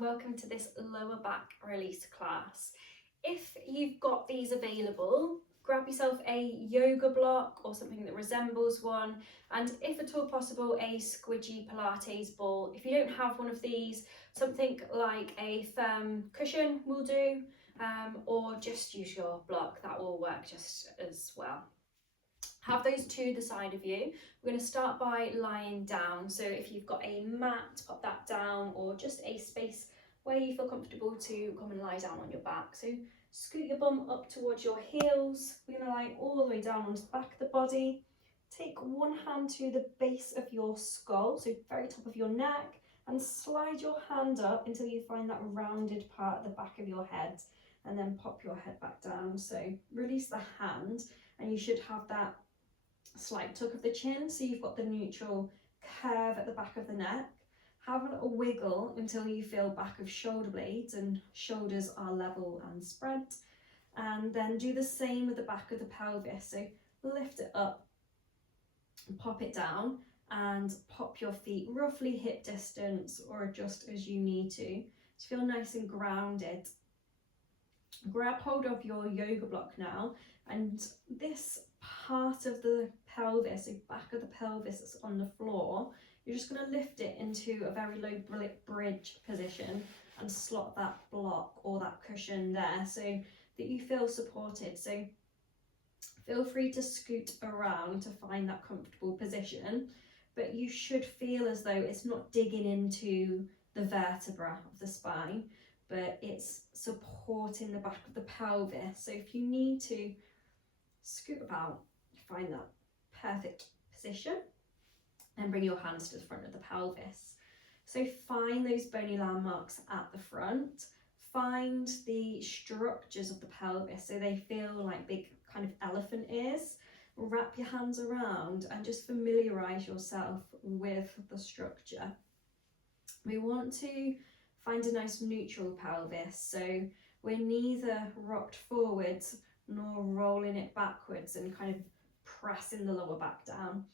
and welcome to this lower back release class. If you've got these available, grab yourself a yoga block or something that resembles one, and if at all possible, a squidgy Pilates ball. If you don't have one of these, something like a firm cushion will do, or just use your block, that will work just as well. Have those to the side of you. We're going to start by lying down. So if you've got a mat, pop that down, or just a space where you feel comfortable to come and lie down on your back. So scoot your bum up towards your heels. We're going to lie all the way down onto the back of the body. Take one hand to the base of your skull, so very top of your neck, and slide your hand up until you find that rounded part at the back of your head, and then pop your head back down. So release the hand, and you should have that slight tuck of the chin, so you've got the neutral curve at the back of the neck. Have a little wiggle until you feel back of shoulder blades and shoulders are level and spread, and then do the same with the back of the pelvis. So lift it up, pop it down, and pop your feet roughly hip distance or adjust as you need to feel nice and grounded. Grab hold of your yoga block now, and this part of the pelvis, the back of the pelvis that's on the floor, you're just going to lift it into a very low bridge position and slot that block or that cushion there so that you feel supported. So feel free to scoot around to find that comfortable position, but you should feel as though it's not digging into the vertebra of the spine, but it's supporting the back of the pelvis. So if you need to scoot about, find that perfect position and bring your hands to the front of the pelvis. So find those bony landmarks at the front. Find the structures of the pelvis so they feel like big kind of elephant ears. Wrap your hands around and just familiarize yourself with the structure. We want to find a nice neutral pelvis, so we're neither rocked forwards nor rolling it backwards and kind of pressing the lower back down.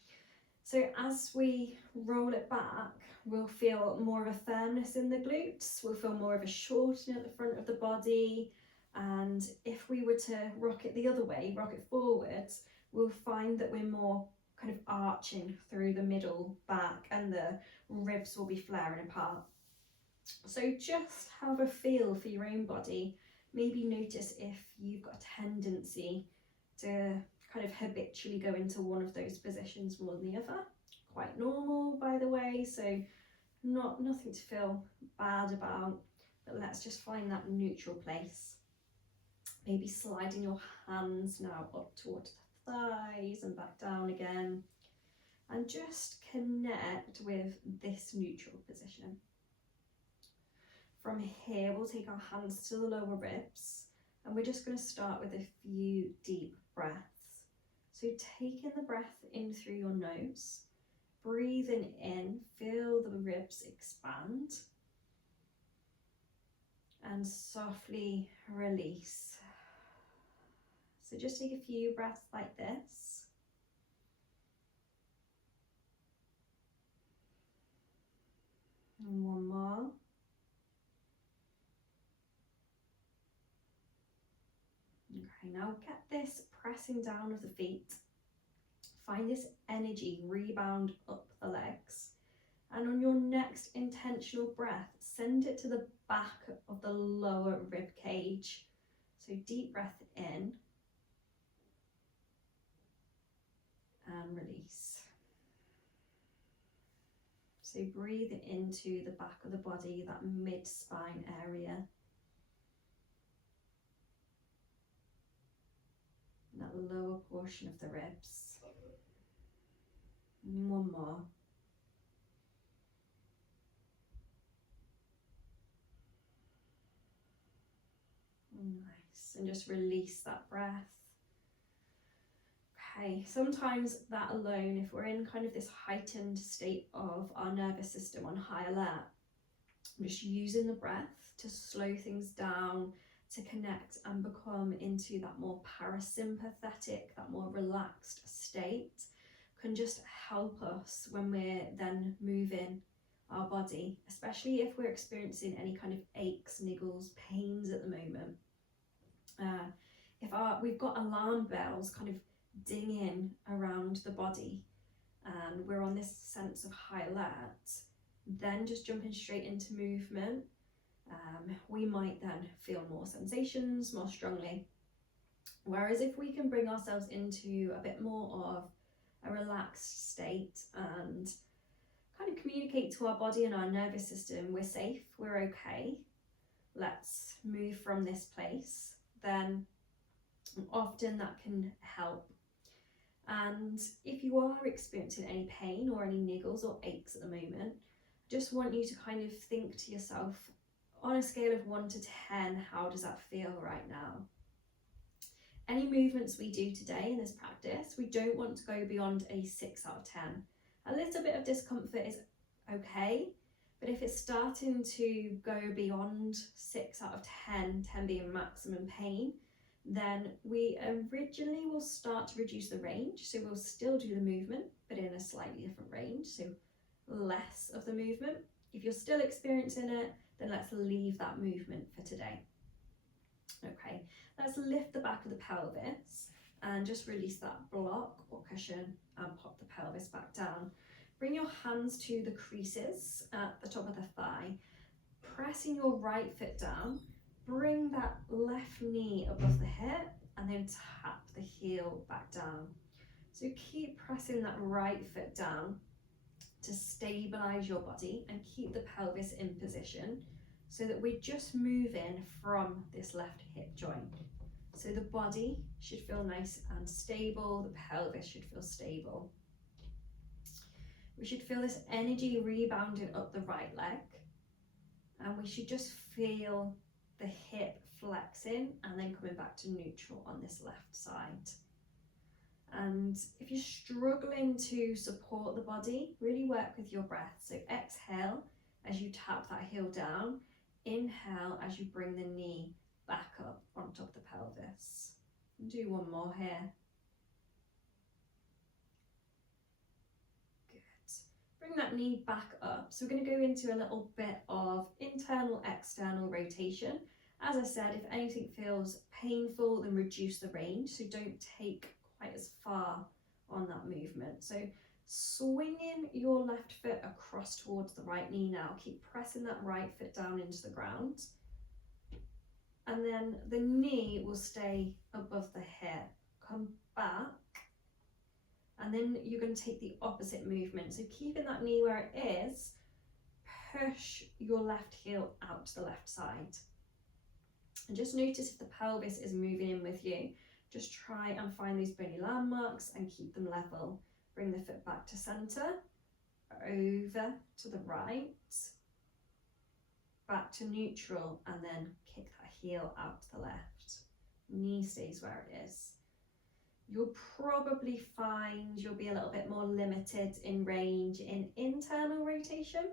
So as we roll it back, we'll feel more of a firmness in the glutes, we'll feel more of a shortening at the front of the body, and if we were to rock it the other way, rock it forwards, we'll find that we're more kind of arching through the middle back and the ribs will be flaring apart. So just have a feel for your own body. Maybe notice if you've got a tendency to kind of habitually go into one of those positions more than the other. Quite normal, by the way, so nothing to feel bad about, but let's just find that neutral place. Maybe sliding your hands now up towards the thighs and back down again, and just connect with this neutral position. From here, we'll take our hands to the lower ribs, and we're just going to start with a few deep breaths. So taking the breath in through your nose, breathing in, feel the ribs expand, and softly release. So just take a few breaths like this. And one more. Okay, now get this pressing down of the feet. Find this energy rebound up the legs. And on your next intentional breath, send it to the back of the lower rib cage. So deep breath in and release. So breathe into the back of the body, that mid-spine area. That lower portion of the ribs. And one more. Nice, and just release that breath. Okay, sometimes that alone, if we're in kind of this heightened state of our nervous system on high alert, just using the breath to slow things down, to connect and become into that more parasympathetic, that more relaxed state, can just help us when we're then moving our body, especially if we're experiencing any kind of aches, niggles, pains at the moment. If we've got alarm bells kind of dinging around the body and we're on this sense of high alert, then just jumping straight into movement, we might then feel more sensations more strongly. Whereas if we can bring ourselves into a bit more of a relaxed state and kind of communicate to our body and our nervous system, we're safe, we're okay, let's move from this place, then often that can help. And if you are experiencing any pain or any niggles or aches at the moment, just want you to kind of think to yourself, on a scale of 1 to 10, how does that feel right now? Any movements we do today in this practice, we don't want to go beyond a 6 out of 10. A little bit of discomfort is okay, but if it's starting to go beyond 6 out of 10, 10 being maximum pain, then we originally will start to reduce the range. So we'll still do the movement, but in a slightly different range, so less of the movement. If you're still experiencing it, then let's leave that movement for today. Okay, let's lift the back of the pelvis and just release that block or cushion and pop the pelvis back down. Bring your hands to the creases at the top of the thigh, pressing your right foot down. Bring that left knee above the hip and then tap the heel back down. So keep pressing that right foot down to stabilize your body and keep the pelvis in position so that we're just moving from this left hip joint. So the body should feel nice and stable, the pelvis should feel stable. We should feel this energy rebounding up the right leg, and we should just feel the hip flexing and then coming back to neutral on this left side. And if you're struggling to support the body, really work with your breath. So exhale as you tap that heel down, inhale as you bring the knee back up on top of the pelvis. And do one more here. Good. Bring that knee back up. So we're going to go into a little bit of internal, external rotation. As I said, if anything feels painful, then reduce the range. So don't take quite as far on that movement. So swinging your left foot across towards the right knee now. Keep pressing that right foot down into the ground. And then the knee will stay above the hip. Come back. And then you're going to take the opposite movement. So keeping that knee where it is, push your left heel out to the left side. And just notice if the pelvis is moving in with you. Just try and find these bony landmarks and keep them level. Bring the foot back to center, over to the right, back to neutral, and then kick that heel out to the left. Knee stays where it is. You'll probably find you'll be a little bit more limited in range in internal rotation.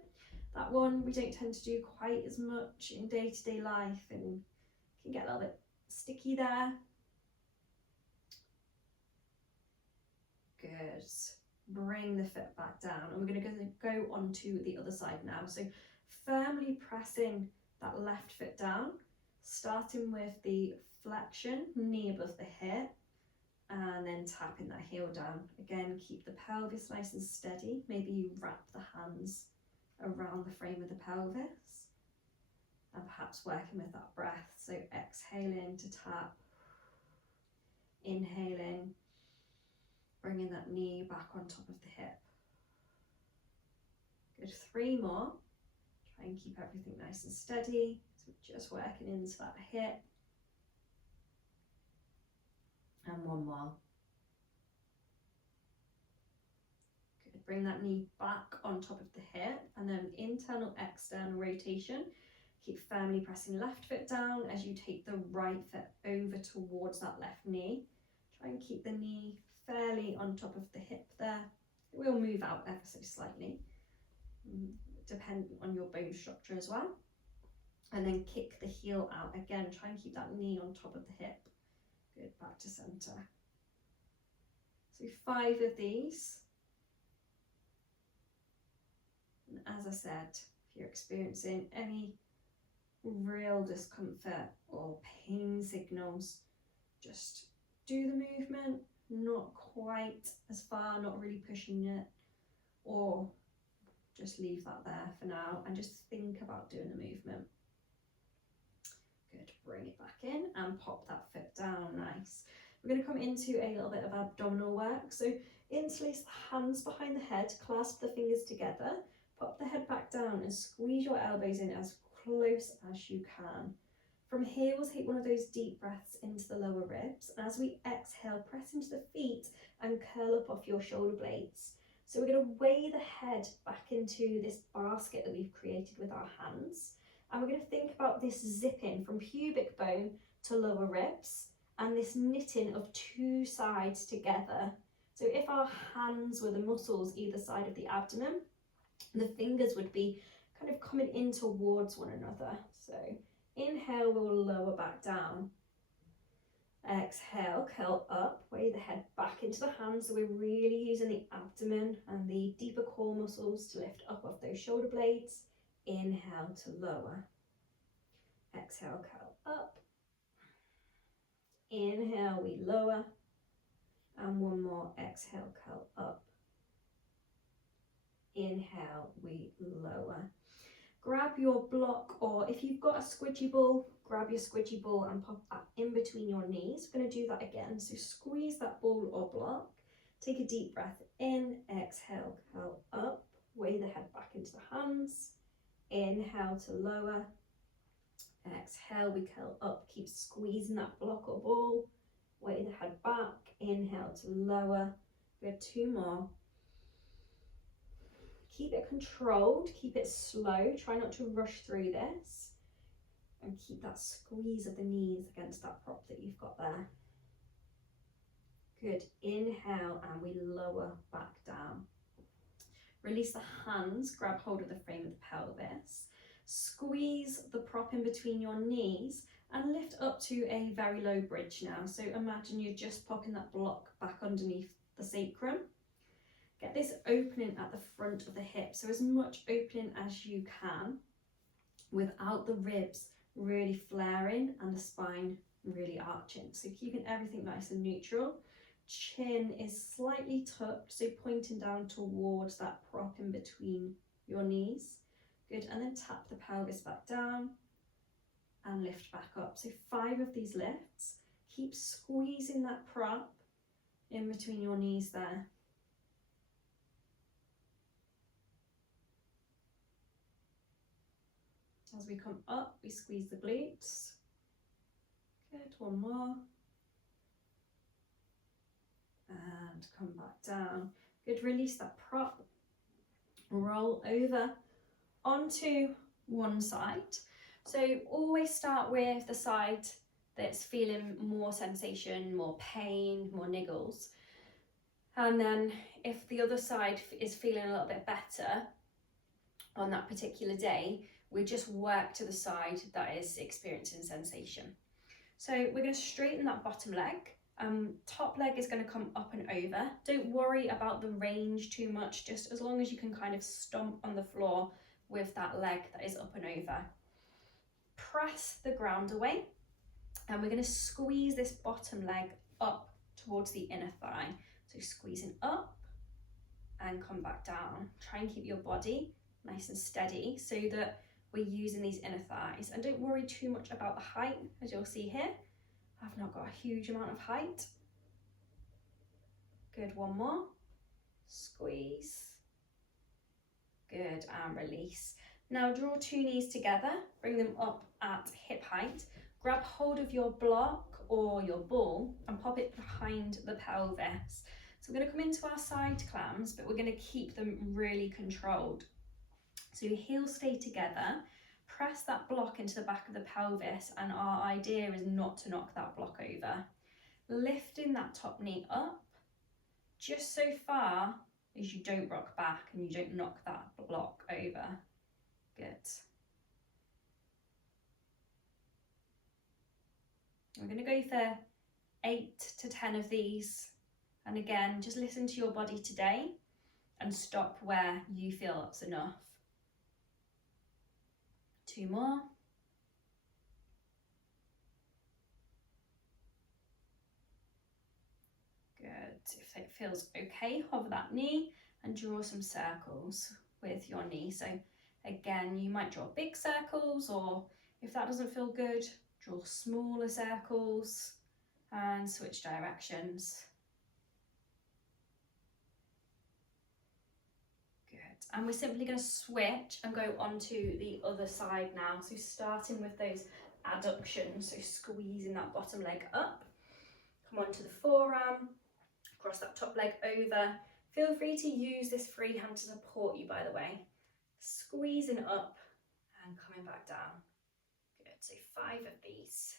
That one we don't tend to do quite as much in day-to-day life and can get a little bit sticky there. Good. Bring the foot back down, and we're going to go on to the other side now. So firmly pressing that left foot down, starting with the flexion, knee above the hip, and then tapping that heel down. Again, keep the pelvis nice and steady. Maybe you wrap the hands around the frame of the pelvis, and perhaps working with that breath. So exhaling to tap, inhaling, bringing that knee back on top of the hip. Good, 3 more. Try and keep everything nice and steady. So we're just working into that hip. And 1 more. Good, bring that knee back on top of the hip, and then internal, external rotation. Keep firmly pressing left foot down as you take the right foot over towards that left knee. Try and keep the knee fairly on top of the hip there. It will move out ever so slightly, depending on your bone structure as well. And then kick the heel out. Again, try and keep that knee on top of the hip. Good, back to center. So 5 of these. And as I said, if you're experiencing any real discomfort or pain signals, just do the movement, not quite as far, not really pushing it, or just leave that there for now and just think about doing the movement. Good, bring it back in and pop that foot down, nice. We're going to come into a little bit of abdominal work. So interlace the hands behind the head, clasp the fingers together, pop the head back down and squeeze your elbows in as close as you can. From here, we'll take one of those deep breaths into the lower ribs. And as we exhale, press into the feet and curl up off your shoulder blades. So we're going to weigh the head back into this basket that we've created with our hands. And we're going to think about this zipping from pubic bone to lower ribs and this knitting of two sides together. So if our hands were the muscles either side of the abdomen, the fingers would be kind of coming in towards one another. So inhale, we'll lower back down. Exhale, curl up, weigh the head back into the hands. So we're really using the abdomen and the deeper core muscles to lift up off those shoulder blades. Inhale to lower. Exhale, curl up. Inhale, we lower. And one more, exhale, curl up. Inhale, we lower. Grab your block, or if you've got a squidgy ball, grab your squidgy ball and pop that in between your knees. We're going to do that again. So squeeze that ball or block. Take a deep breath in, exhale, curl up. Weigh the head back into the hands. Inhale to lower. Exhale, we curl up. Keep squeezing that block or ball. Weigh the head back. Inhale to lower. Good, two more. Keep it controlled, keep it slow, try not to rush through this, and keep that squeeze of the knees against that prop that you've got there. Good, inhale and we lower back down. Release the hands, grab hold of the frame of the pelvis, squeeze the prop in between your knees and lift up to a very low bridge now. So imagine you're just popping that block back underneath the sacrum. Get this opening at the front of the hip, so as much opening as you can without the ribs really flaring and the spine really arching. So keeping everything nice and neutral. Chin is slightly tucked, so pointing down towards that prop in between your knees. Good, and then tap the pelvis back down and lift back up. So 5 of these lifts. Keep squeezing that prop in between your knees there. As we come up, we squeeze the glutes. Good, one more. And come back down. Good, release that prop. Roll over onto one side. So always start with the side that's feeling more sensation, more pain, more niggles. And then if the other side is feeling a little bit better on that particular day, we just work to the side that is experiencing sensation. So we're going to straighten that bottom leg. Top leg is going to come up and over. Don't worry about the range too much, just as long as you can kind of stomp on the floor with that leg that is up and over. Press the ground away, and we're going to squeeze this bottom leg up towards the inner thigh. So squeezing up and come back down. Try and keep your body nice and steady so that we're using these inner thighs. And don't worry too much about the height, as you'll see here. I've not got a huge amount of height. Good, one more. Squeeze. Good, and release. Now draw 2 knees together, bring them up at hip height. Grab hold of your block or your ball and pop it behind the pelvis. So we're going to come into our side clams, but we're going to keep them really controlled. So your heels stay together, press that block into the back of the pelvis, and our idea is not to knock that block over. Lifting that top knee up, just so far as you don't rock back and you don't knock that block over. Good. We're going to go for 8 to 10 of these. And again, just listen to your body today and stop where you feel that's enough. 2 more. Good. If it feels okay, hover that knee and draw some circles with your knee. So again, you might draw big circles, or if that doesn't feel good, draw smaller circles and switch directions. Good. And we're simply going to switch and go onto the other side now. So starting with those adductions, so squeezing that bottom leg up, come onto the forearm, cross that top leg over. Feel free to use this free hand to support you, by the way. Squeezing up and coming back down. Good, so 5 of these.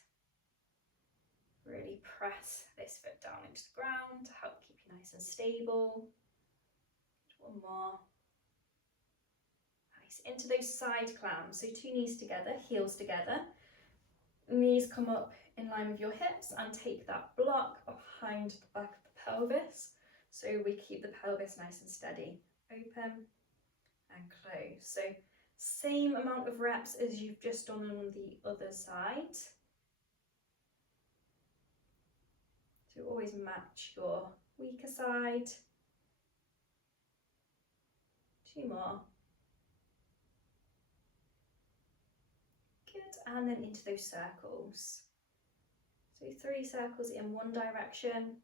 Really press this foot down into the ground to help keep you nice and stable. One more. Nice, into those side clams. So 2 knees together, heels together. Knees come up in line with your hips and take that block behind the back of the pelvis. So we keep the pelvis nice and steady. Open and close. So same amount of reps as you've just done on the other side. So always match your weaker side. 2 more. Good, and then into those circles. So 3 circles in one direction,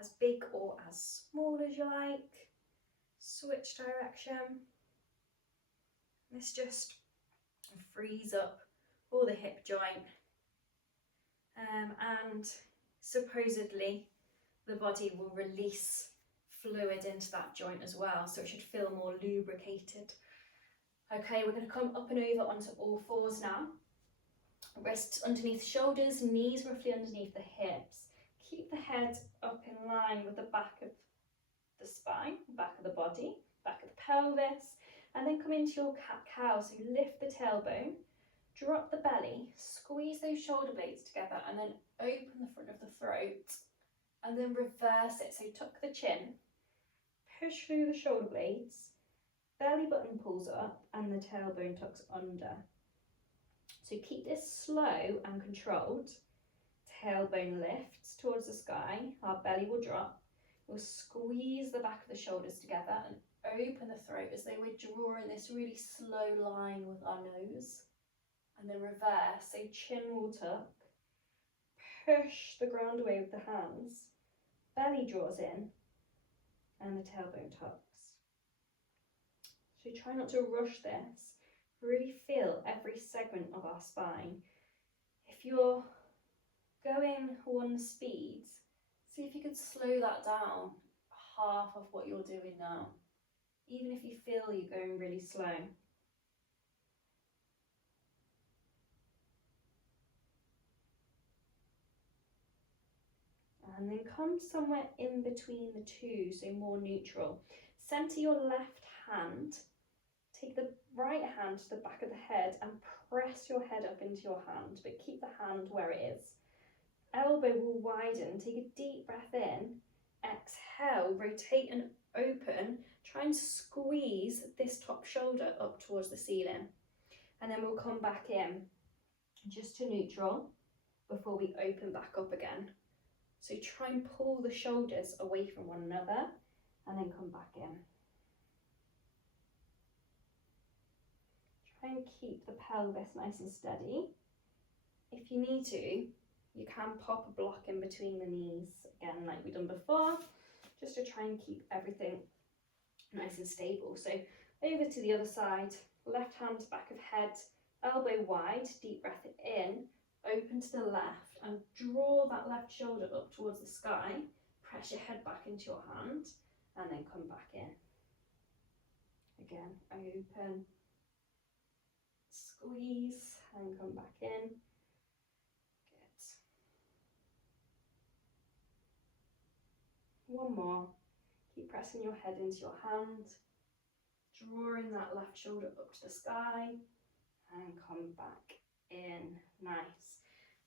as big or as small as you like. Switch direction. This just frees up all the hip joint. And supposedly the body will release fluid into that joint as well, so it should feel more lubricated. Okay, we're going to come up and over onto all fours now. Wrists underneath shoulders, knees roughly underneath the hips. Keep the head up in line with the back of the spine, back of the body, back of the pelvis, and then come into your cat-cow. So you lift the tailbone, drop the belly, squeeze those shoulder blades together, and then open the front of the throat, and then reverse it. So tuck the chin, push through the shoulder blades, belly button pulls up, and the tailbone tucks under. So keep this slow and controlled. Tailbone lifts towards the sky, our belly will drop. We'll squeeze the back of the shoulders together and open the throat as though we're drawing this really slow line with our nose. And then reverse, so chin will tuck. Push the ground away with the hands. Belly draws in and the tailbone tucks. So try not to rush this. Really feel every segment of our spine. If you're going one speed, see if you could slow that down half of what you're doing now, even if you feel you're going really slow. And then come somewhere in between the two, so more neutral. Center your left hand, take the right hand to the back of the head and press your head up into your hand, but keep the hand where it is. Elbow will widen, take a deep breath in, exhale, rotate and open, try and squeeze this top shoulder up towards the ceiling. And then we'll come back in just to neutral before we open back up again. So try and pull the shoulders away from one another and then come back in. Try and keep the pelvis nice and steady. If you need to, you can pop a block in between the knees, again like we've done before, just to try and keep everything nice and stable. So over to the other side, left hand to back of head, elbow wide, deep breath in, open to the left and draw that left shoulder up towards the sky, press your head back into your hand and then come back in. Again, open, squeeze and come back in. Good. One more. Keep pressing your head into your hand, drawing that left shoulder up to the sky and come back in. Nice.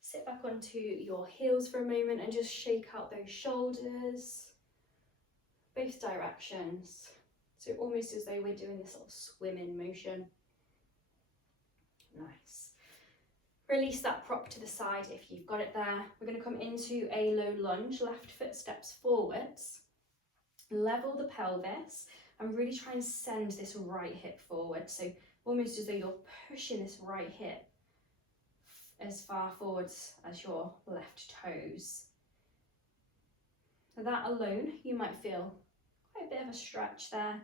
Sit back onto your heels for a moment and just shake out those shoulders, both directions. So almost as though we're doing this sort of swimming motion. Nice. Release that prop to the side if you've got it there. We're going to come into a low lunge, left foot steps forwards, level the pelvis, and really try and send this right hip forward. So almost as though you're pushing this right hip as far forwards as your left toes. So that alone, you might feel quite a bit of a stretch there.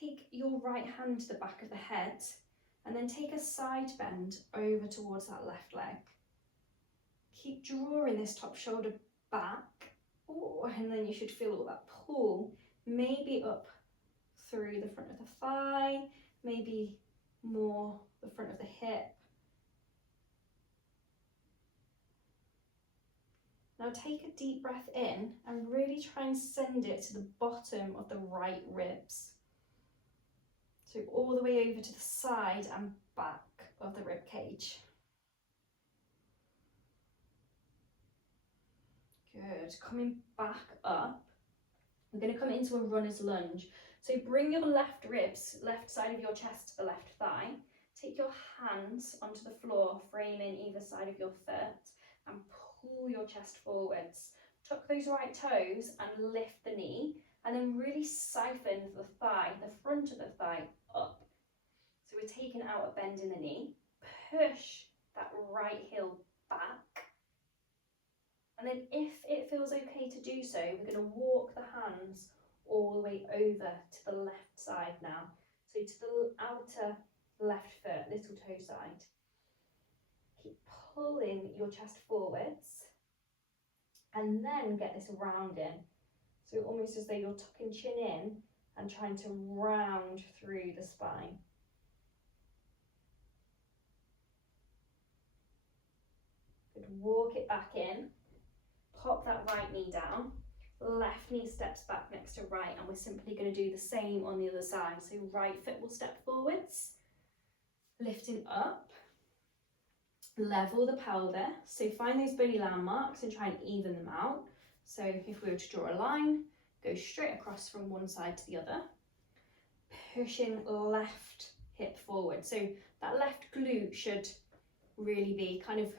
Take your right hand to the back of the head and then take a side bend over towards that left leg. Keep drawing this top shoulder back. Oh, and then you should feel all that pull, maybe up through the front of the thigh, maybe more the front of the hip. Now take a deep breath in and really try and send it to the bottom of the right ribs. So all the way over to the side and back of the rib cage. Good. Coming back up, we're going to come into a runner's lunge. So bring your left ribs, left side of your chest to the left thigh. Take your hands onto the floor, framing either side of your foot, and pull your chest forwards. Tuck those right toes and lift the knee, and then really siphon the thigh, the front of the thigh, up. So we're taking out a bend in the knee. Push that right heel back. And then if it feels okay to do so, we're going to walk the hands all the way over to the left side now. So to the outer left foot, little toe side. Keep pulling your chest forwards. And then get this rounding. So almost as though you're tucking chin in and trying to round through the spine. Good, walk it back in. Pop that right knee down. Left knee steps back next to right, and we're simply going to do the same on the other side. So right foot will step forwards, lifting up. Level the pelvis. So find those bony landmarks and try and even them out. So if we were to draw a line, go straight across from one side to the other. Pushing left hip forward. So that left glute should really be kind of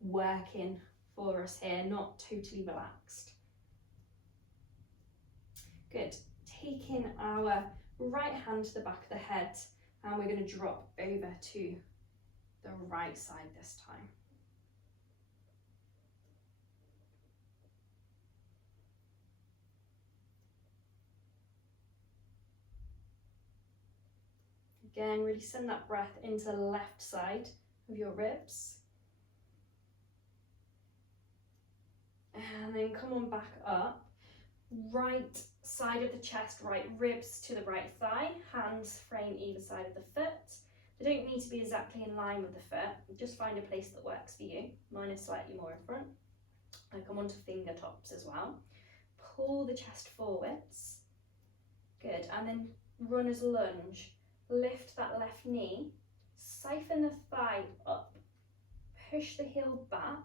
working for us here, not totally relaxed. Good. Taking our right hand to the back of the head, and we're going to drop over to the right side this time. Again, really send that breath into the left side of your ribs. And then come on back up. Right side of the chest, right ribs to the right thigh, hands frame either side of the foot. They don't need to be exactly in line with the foot, just find a place that works for you. Mine is slightly more in front. I come onto finger tops as well. Pull the chest forwards. Good, and then runner's lunge. Lift that left knee, siphon the thigh up, push the heel back,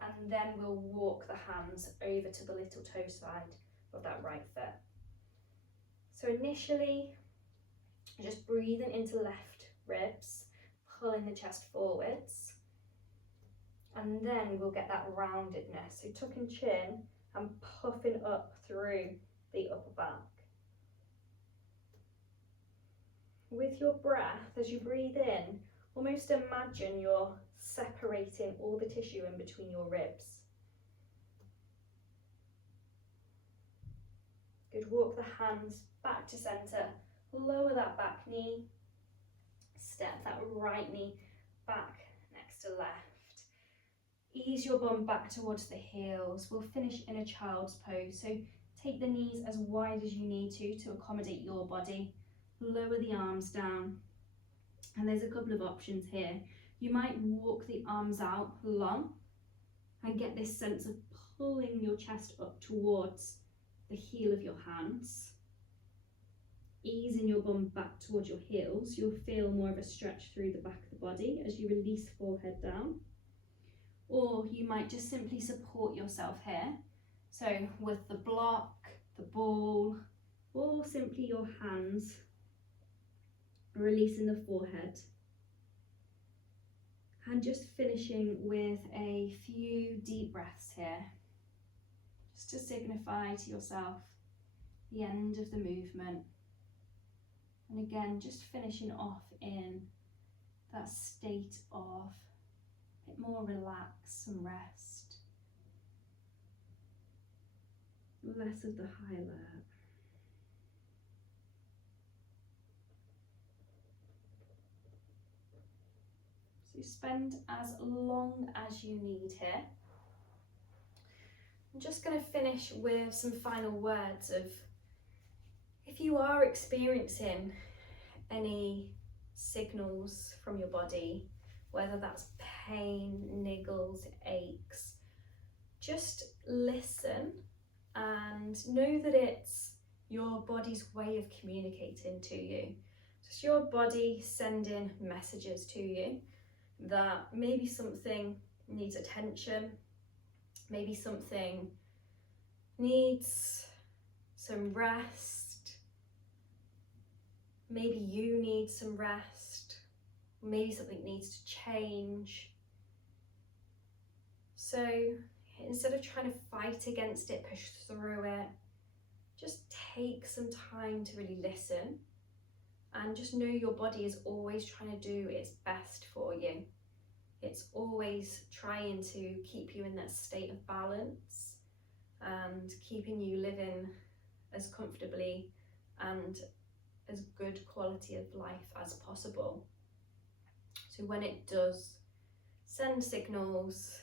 and then we'll walk the hands over to the little toe side of that right foot. So initially, just breathing into left ribs, pulling the chest forwards, and then we'll get that roundedness. So tucking chin and puffing up through the upper back. With your breath, as you breathe in, almost imagine you're separating all the tissue in between your ribs. Good, walk the hands back to centre, lower that back knee, step that right knee back next to left. Ease your bum back towards the heels. We'll finish in a child's pose. So take the knees as wide as you need to accommodate your body. Lower the arms down. And there's a couple of options here. You might walk the arms out long and get this sense of pulling your chest up towards the heel of your hands. Easing your bum back towards your heels, you'll feel more of a stretch through the back of the body as you release forehead down. Or you might just simply support yourself here. So with the block, the ball, or simply your hands, releasing the forehead And just finishing with a few deep breaths here, just to signify to yourself the end of the movement. And again, just finishing off in that state of a bit more relax and rest, less of the high alert. So spend as long as you need here. I'm just going to finish with some final words of, if you are experiencing any signals from your body, whether that's pain, niggles, aches, just listen and know that it's your body's way of communicating to you. It's your body sending messages to you that maybe something needs attention, maybe something needs some rest, maybe you need some rest, maybe something needs to change. So instead of trying to fight against it, push through it, just take some time to really listen and just know your body is always trying to do its best for you. It's always trying to keep you in that state of balance and keeping you living as comfortably and as good quality of life as possible. So when it does send signals,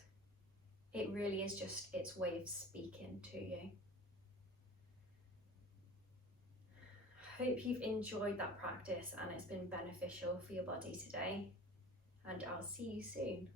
it really is just its way of speaking to you. I hope you've enjoyed that practice and it's been beneficial for your body today, and I'll see you soon.